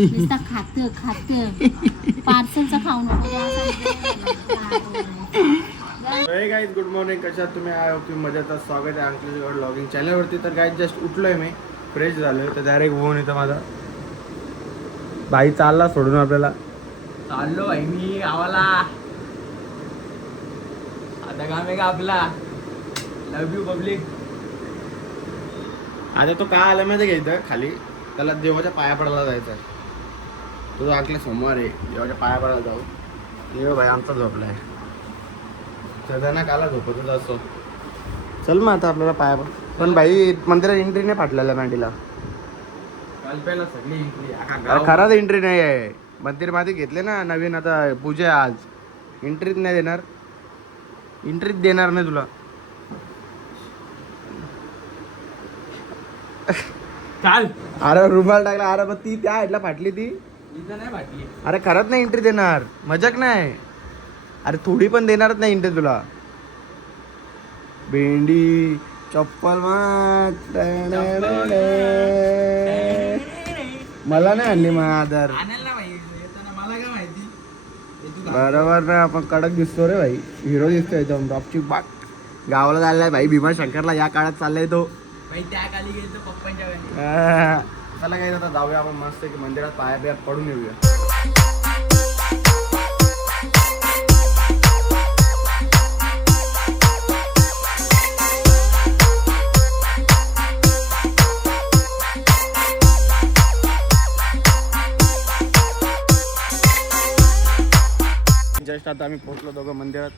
नुसता खात पार्सलचं खाऊ नको. गाईज गुड मॉर्निंग, कशा तुम्ही आय होप तुम्ही मजेत. स्वागत आहे अंकलेश गड लॉगिंग चॅनलवरती. तर गाईज जस्ट उठलोय मी, फ्रेश झालोय, तर डायरेक्ट फोन येतो माझा. भाई चालला सोडून आपल्याला. चाललो भाई मी गावाला. आता काम आहे का आपला. लव यू पब्लिक. आता तो काय आला माहिती घ्यायचं खाली, त्याला देवाच्या पाया पडायला जायचं आहे. तो अंकले सोमवार आहे, देवाच्या पाया पडायला जाऊ. देव भाई आमचा झोपलाय, सगळ्यांना काला झोपतच असतो. चल मग आता आपल्याला पाया पण भाई मंदिरात एंट्री नाही फाटलेला मॅन्डीला. काल पहिला सगळी अरे खराच एंट्री नाही आहे. मंदिर मध्ये घेतले ना नवीन, आता पूजा आज. एंट्रीत नाही देणार, एंट्रीत देणार नाही तुला. चाल. अरे रुमाल टाकला. अरे मग ती त्या हाईटला फाटली ती. इथं नाही वाटली. अरे खरंच नाही एंट्री देणार, मजाक नाही. अरे थोडी पण देणारच नाही एंट्री तुला. भेंडी चप्पल मला नाही आणली मग आधार. आणायला माहिती येताना मला काय माहिती. बरोबर ना, आपण कडक दिसतो रे भाई, हिरो दिसतो एकदम टॉपची बाग. गावाला चाललाय भाई, भीमाशंकरला या काळात चाललाय तो. भाई त्या खाली गेलो पप्पांच्या गाडी. चला काय आता जाऊया आपण मस्त की मंदिरात पाया बिया पडून येऊया. जस्ट आता आम्ही पोहोचलो दोघं मंदिरात.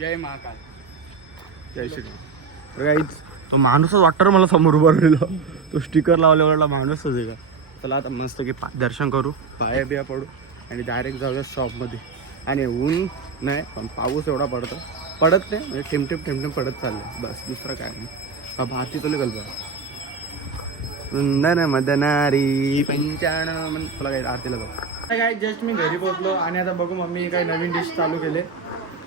जय महाकाल. जय श्री. गाईज तो माणूसच वाटतं मला समोर उभारलेला. तो स्टिकर लावल्यावरला माणूसच आहे का. चला आता मस्त की दर्शन करू, पाया बिया पडू आणि डायरेक्ट जाऊया शॉपमध्ये. आणि ऊन नाही पण पाऊस एवढा पडत नाही, म्हणजे ठेमठेम पडत चाललं बस, दुसरं काय नाही. भारती तुला कल्पना सुंदर मदनारी पंचाण तुला काय आरतीला जाऊ. काय जस्ट मी घरी पोहोचलो आणि आता बघू मम्मी काही नवीन डिश चालू केले,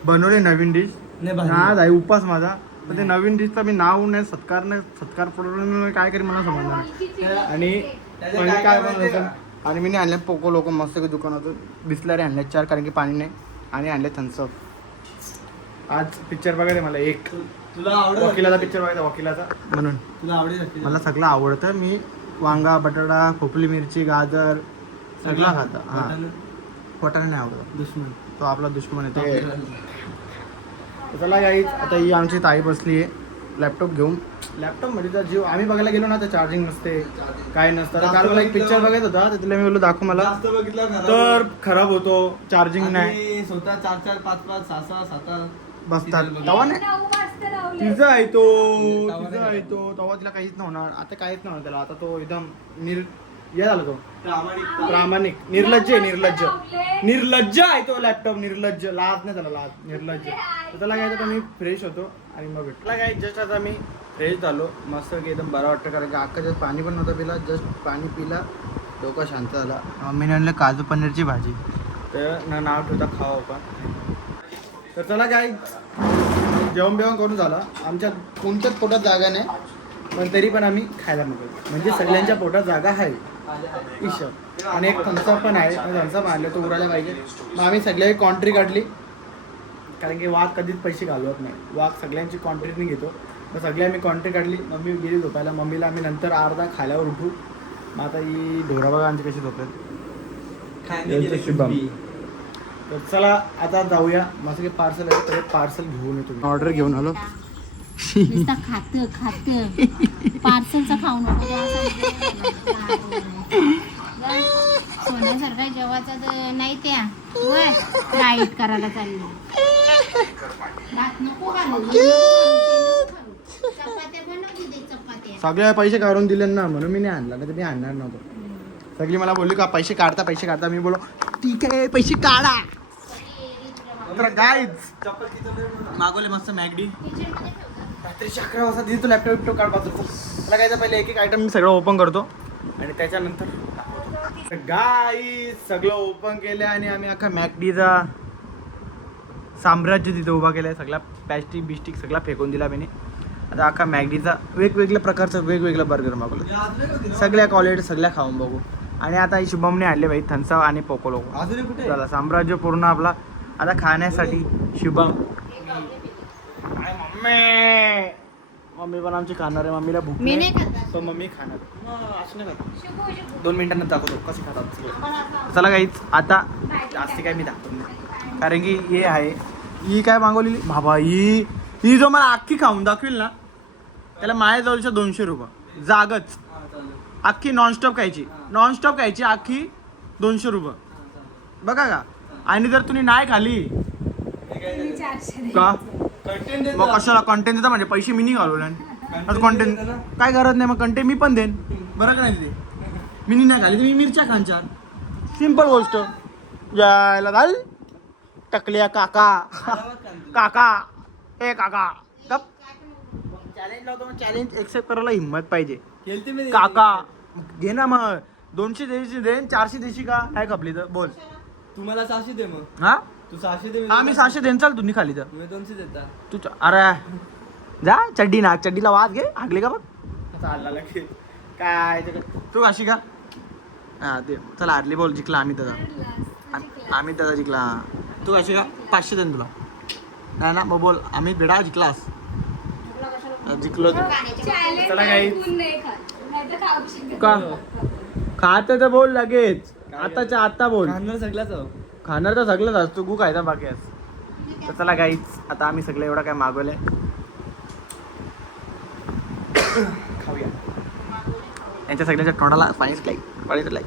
बनवले नवीन डिश. आज आहे उपास माझा, पण ते नवीन डिशचं मी नाव नाही, सत्कार पडून काय करी मला समजणार नाही. आणि पहिले काय बनवलं आणि मी नाही आणले पोको लोक मस्त की दुकानातून बिस्लरी आणले 4, कारण की पाणी नाही. आणि आणले थम्सअप. आज पिक्चर बघायला मला एक तुला आवडेल वकिलाचा पिक्चर बघायचा, वकिलाचा, म्हणून तुला आवडेल मला सगळं आवडतं. मी वांगा, बटाटा, खोपली मिरची, गाजर सगळं खाता. हां, फटाणे नाही आवडत. दुश्मन तो आपला दुश्मन आहे ते. चला गाईज आता ही आमची ताई बसली आहे लॅपटॉप घेऊन. लॅपटॉप मध्ये तर जीव आम्ही बघायला गेलो ना तर चार्जिंग नसते, काय नसतं. तर काल मला एक पिक्चर बघायचा होता, तर तिला मी बोललो दाखव मला, जास्त बघितला तर खराब होतो, चार्जिंग नाही. स्वतः 4, 5, 6, 7 बसतात तवा नाही. तिचा आहे तो, तिचा आहे तो तवा, तिला काहीच नाही होणार. आता काहीच नाही होणार त्याला. आता तो एकदम हे झाला तो प्रामाणिक, निर्लज्ज आहे तो लॅपटॉप. निर्लज्ज, लाज नाही त्याला, लाज, निर्लज्ज. तर त्याला काय तर मी फ्रेश होतो आणि मग भेटला काय. जस्ट आता मी फ्रेश झालो मस्त की एकदम बरं वाटतं, कारण की अख्खा जस्ट पाणी पण नव्हतं पिला. जस्ट पाणी पिला, डोका शांत झाला. मम्मीने आणलं काजू पनीरची भाजी, तर ना नाव ठेवता खावा आपण. तर चला काय जेवण बिवण करून झालं. आमच्या कोणत्याच पोटात जागा नाही, पण तरी पण आम्ही खायला नको, म्हणजे सगळ्यांच्या पोटात जागा आहे. ईश्वर. आणि एक थम्सअप पण आहे, थम्सअप आणलं तो उरायला पाहिजे. मग आम्ही सगळ्या कॉन्ट्री काढली, कारण की वाघ कधीच पैसे घालवत नाही, वाघ सगळ्यांची कॉन्ट्रीने घेतो. तर सगळी आम्ही कॉन्ट्री काढली. मम्मी गेली झोपायला, मम्मीला आम्ही नंतर अर्धा खाल्यावर उठू. मग आता ही ढोरा बघा आमची कशी झोपेल. तर चला आता जाऊया मस्त की पार्सल आहे, तर पार्सल घेऊन येतो. ऑर्डर घेऊन आलो. नुसता खात पार्सलचं खाऊ नको. सोन्यासारखा जेवाचा तर नाही, त्या डाईट करायला चालली. दात नको घालू. चपात्या बनवू दे, चपात्या. सगळे पैसे काढून दिले ना, म्हणून मी नाही आणला, नाही तर मी आणणार नव्हतो. सगळी मला बोलली का पैसे काढता. मी बोलो ठीक आहे पैसे काढा. तर गाईज मागवले मस्त मॅगडी. रात्रीच्या 11 वाजता दिली तो लॅपटॉप काढ पाहतो. मला काय पहिले एक आयटम मी सगळं ओपन करतो आणि त्याच्यानंतर गाईज सगळं ओपन केलं आणि आम्ही अख्खा मॅगडीचा साम्राज्य तिथे उभा केलाय. सगळा प्लॅस्टिक बिस्टिक सगळा फेकून दिला मी. आता अख्खा मॅगडीचा वेगवेगळ्या प्रकारचं वेगवेगळं बर्गर मागवलं. सगळ्या क्वालिटी सगळ्या खाऊन बघू. आणि आता शुभमने आणले भाई थन्साव आणि पोको लोको. अजून कुठे चला साम्राज्य पूर्ण आपला आता खाण्यासाठी शुभम. मम्मी पण आमची खाणार आहे. मम्मीला भूक मी नाही नाही खात. तर मम्मी खाणार. असं नाही खात. शुभू, शुभू. 2 मिनिटांना दाखवतो कसे खातात. आपण आता- चला काहीच आता जास्त काय मी दाखवतो नाही. कारण की हे आहे ही काय मागवलेली बाबा ही जो मला अख्खी खाऊन दाखवेल ना त्याला माझ्याजवळच्या 200 रुपये जागच. अख्खी नॉनस्टॉप खायची अख्खी 200 रुपये बघा का. आणि जर तुम्ही नाही खाली तुम्ही 400 दे. का कंटेंट मग कशाला कंटेंट देता म्हणजे पैसे मी नाही घालवले. आता कंटेंट काय गरज नाही. मग कंटेंट मी पण देईन बरं का नाही. ते मी नाही खाली तुम्ही मिरच्या खांचार. सिंपल गोष्ट. जायला घाल टकल्या काका काका ए काका गप. चॅलेंज लावतो. चॅलेंज एक्सेप्ट करायला हिंमत पाहिजे. केलती मी काका घे ना मग 200 द्यायची देन 400 द्यायची का काय खपली तर बोल. तुम्हाला 600 दे मग. हा तू 600 दे. हा मी 600 देन. चाल तुम्ही खाली तर मी 200 देता. तू अरे जा चड्डी ना चड्डीला वाद घे हागले का बघ. चालला लगेच काय तू अशी का हा ते चला हारली बोल जिंकला आम्ही त्याचा. आम्ही त्याचा जिंकला. तू कशी का 500 देन तुला नाही ना मग बोल आम्ही बेडा जिंकलास जिंकलो तू. Challenge चला काही. ऐकून नाही खात. नाहीतर खाऊ शकत का नाही. खात तर बोल लगेच आताच्या आता बोल. खाणार सगळ्याच हो. खाणार तर सगळंच असतो तू खायचा बाकी आहेस. तर चला काहीच आता आम्ही सगळं एवढं काय मागवलंय खाऊया. यांच्या सगळ्यांच्या तोंडाला पाणी सुटलंय.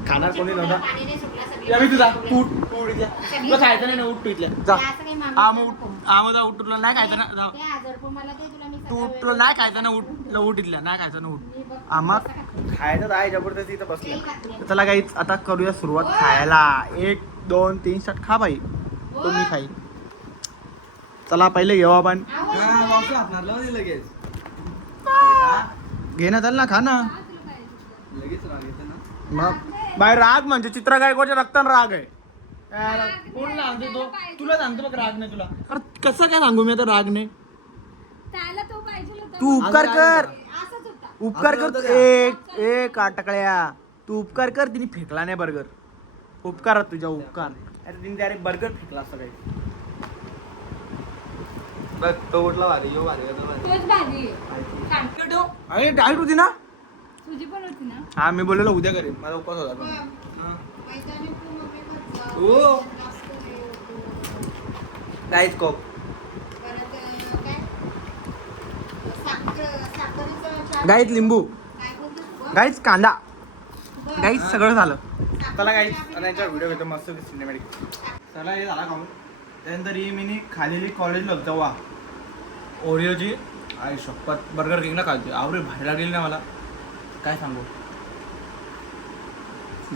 खाणार कोणी नव्हता. पाणी नाही सुटलं, सगळी या मी तुझा मागवली. उठ इथल्या. तुला खायचं नाही ना उठ तू इथल्या जा. ते असं काही मागवू हा मग नको. उठ. हा मग जा उठ तुला नाही खायचं ना जा. ते 1000 रुपये मला दे, तुला मी तू सगळं उठ तुला नाही खायचं ना उठ तुला उठ इथल्या नाही खायचं ना उठ. मी बघ- आम्हा कसं खाते. खायचं आहे जबरदस्ती इथं बसले. तेल खाते. चला काहीच आता करूया सुरुवात खायला. 1 2 3 स्टार्ट खा बाई. तो मी खाईन. चला पहिले घेऊ आपण. आवड. हा वापस हातणार लावा दे लगेच. घे ना चल ना खा ना. लगेच राग येते ना. मग बाय राग म्हणजे चित्र गायकवाडच्या रक्तान राग आहे. कोण सांगतो तो तुला सांगतो बघ राग नाही तुला. अरे कसं काय सांगू मी आता राग नाही. त्याला तो पाहिजे होता. तू उपकार कर. असंच होता. उपकार असं कर होतं का? एक एक आटकळ्या तू उपकार कर. तिने फेकला नाही बर्गर. उपकार तुझ्या उपकार. अरे तिने डायरेक्ट बर्गर फेकला असं काही. बघ तो उठला भारी यो भारी तो भारी. तोच भाजी आहे. सांग. अरे डायट होती ना. तुझी पण होती ना. हा मी बोललेलो उद्या करेन माझा उपवास होता पण. ओ काहीच कोप. गाईत लिंबू गाईच कांदा गाईच सगळं झालं. चला गाईच आता यांचा व्हिडिओ घेतो मस्त सिनेमॅटिक. चला हे झाला खाऊन. त्यानंतर ही मी खालेली कॉलेजला होतं तेव्हा ओरिओची आई शपथ बर्गर किंगला खालते आवरे भारी लागलेली ना मला काय सांगू.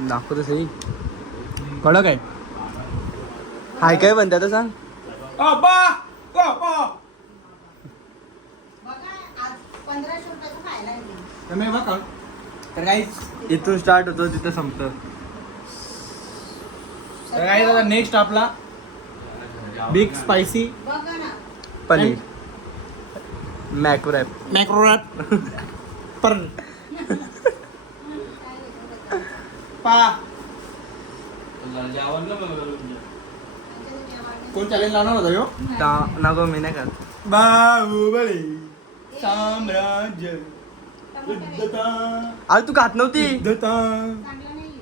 दाखवतो सही कडक आहे. हाय काय म्हणते आता सांग. तर काहीच इथून स्टार्ट होतो तिथं संपतं. तर काही आता नेक्स्ट आपला big spicy paneer macro wrap पर पा कोण चॅलेंज लावणार होता ह्यो. नको मी नाही खात. बाहुबली साम्राज्य युद्धता अरे तू खात नव्हती. युद्धता. चांगला नाहीये.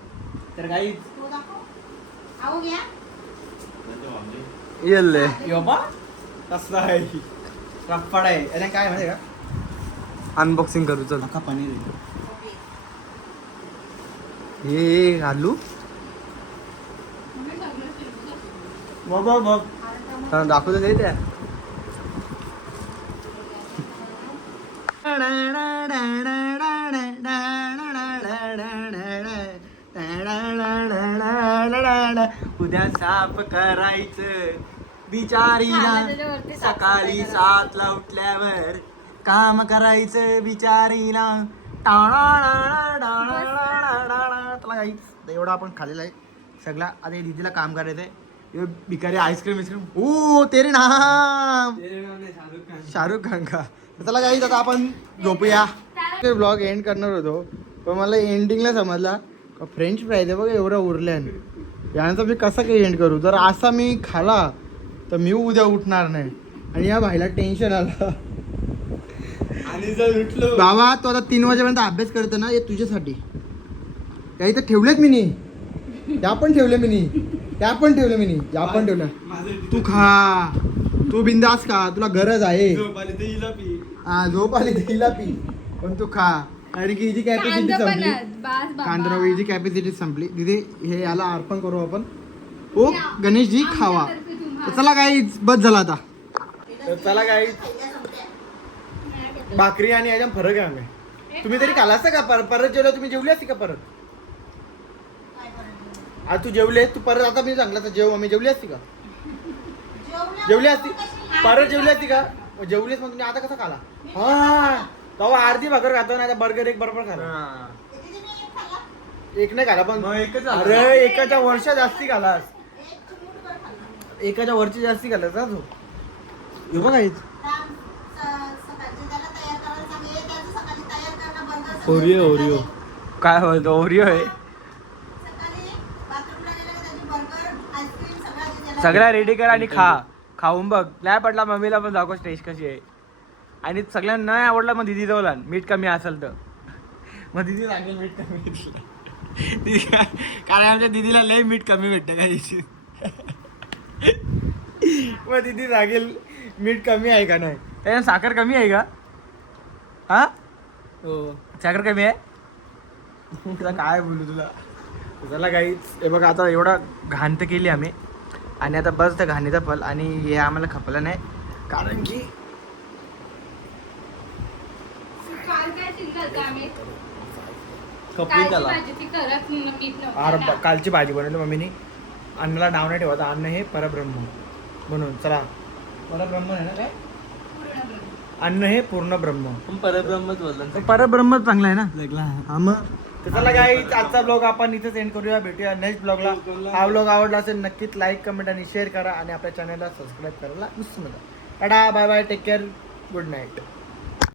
तर काही तो दाखव. आहो घ्या. येल्ले योबा कसं आहे रप्पाड आहे. याने काय माहिती आहे का अनबॉक्सिंग करू चल. अख्खा पनीर आहे. हे घालू मम्मी सगळं फिरवून दाखव. बघ बघ बघ दाखवतो काही त्या. उद्या साफ करायचं बिचारीला सकाळी 7ला उठल्यावर काम करायचं बिचारीला. एवढा आपण खाल्लेला आहे सगळा. आता दिदीला काम करायचंय ये भिकारी आईस्क्रीम ओ तेरे नाम शाहरुख खान का. चला काही आता आपण झोपूया. ते ब्लॉग एंड करणार होतो पण मला एंडिंगला समजला का फ्रेंच फ्राईज आहे बघा एवढं उरल्यान यानंतर मी कसं काही एंड करू. जर असा मी खाला तर मी उद्या उठणार नाही आणि या भाईला टेन्शन आलं. आणि जर उठलो बाबा तो आता 3 वाजेपर्यंत अभ्यास करतो ना हे तुझ्यासाठी. काही तर ठेवलेत मी नी त्या पण ठेवले मी नी त्या पण ठेवले मी नी या पण ठेवल्या. तू खा तू बिंदास खा तुला गरज आहे. हा झोप आली तिला पी पण तू खा कारण की हिची कॅपॅसिटी संपली. कांदा हिची कॅपॅसिटी संपली. तिथे हे याला अर्पण करू आपण. ओ गणेशजी खावा. तर चला काही बस झाला आता. तर चला काही भाकरी आणि याच्या फरक आहे आम्ही. तुम्ही तरी खाला असता का परत जेवलं तुम्ही जेवली असती का परत. आज तू जेवले तू परत आता मी सांगला तर जेव आम्ही जेवली असती का जेवली असती परत जेवली असती का जेवलीच मग तुम्ही आता कसं खाला. हा तेव्हा अर्धी भाकर खातो ना आता बर्गर एक बरोबर खाला. एक नाही खाला पण अरे एकाच्या वर्षा जास्ती खालास. एकाच्या वरची जास्ती खालास ना तू. हे बघा ओरिओ काय बोलतो ओरिओ आहे. सगळ्या रेडी कर आणि खाऊन बघ. नाही पडला मम्मीला पण दाखव टेस्ट कशी आहे. आणि सगळ्यांना नाही आवडला मग दिदी जवळ मीठ कमी असेल तर मग दिदी सांगेल मीठ कमी. कारण आमच्या दिदीला लय मीठ कमी भेटतं का दिवशी. मग दिदी सांगेल मीठ कमी आहे का नाही. त्याच्यात साखर कमी आहे का. हा हो साखर कमी आहे. तुला काय बोलू तुला. चला काहीच हे बघा आता एवढा घाण तर केली आम्ही आणि आता बस त्या घाणीचा फल आणि हे आम्हाला खपलं नाही कारण की कालची भाजी बनवली मम्मीने. अन्नाला नाव नाही ठेवायचं. अन्न हे परब्रह्म म्हणून. चला परब्रह्म आहे ना काय अन्न हे पूर्ण ब्रह्म. परब्रह्मच बोलला. परब्रह्मच चांगला आहे ना. हा मग चला काय आजचा ब्लॉग आपण इथेच एंड करूया. भेटूया नेक्स्ट ब्लॉगला. हा ब्लॉग आवडला असेल नक्कीच लाईक कमेंट आणि शेअर करा आणि आपल्या चॅनलला सबस्क्राईब करायला विसरू नका. Tata bye bye take care good night.